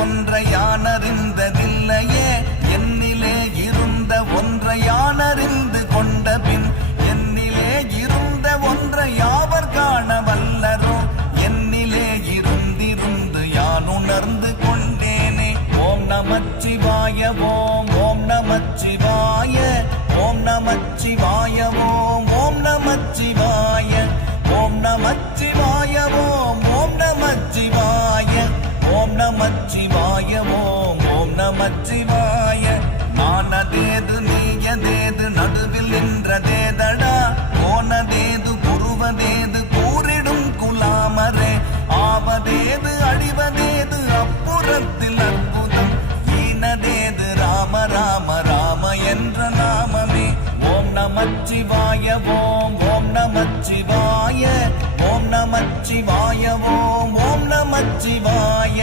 ஒன்றை யானறிந்ததில்லையே என்னிலே இருந்த ஒன்றை யானறிந்து கொண்ட பின் என்னிலே இருந்த ஒன்றை யாவர் காண வல்லரோ என்னிலே இருந்திருந்து யான் உணர்ந்து கொண்டேனே. ஓம் நமச்சிவாய ஓம் ஓம் நமச்சிவாய ஓம் நமச்சிவாய ஓம் ஓம் நமச்சிவாய ஓம் நமச்சிவாய ஓம் ஓம் நமச்சிவாய ஓம் நமச்சிவாய ஓம் ஓம் நமச்சிவாய. நானதேது நீயதேது நடுவில் நின்றதேதடா போனதேது குருவதேது கூறிடும் குலாமரே ஆவதேது அழிவதேது அப்புறத்தில் அற்புதம் ஈனதேது ராம ராம ராம என்ற நாமமே. ஓம் நமச்சிவாய ஓம் ஓம் நமச்சிவாய ஓம் நமச்சிவாய ஓம் ஓம் நமச்சிவாய.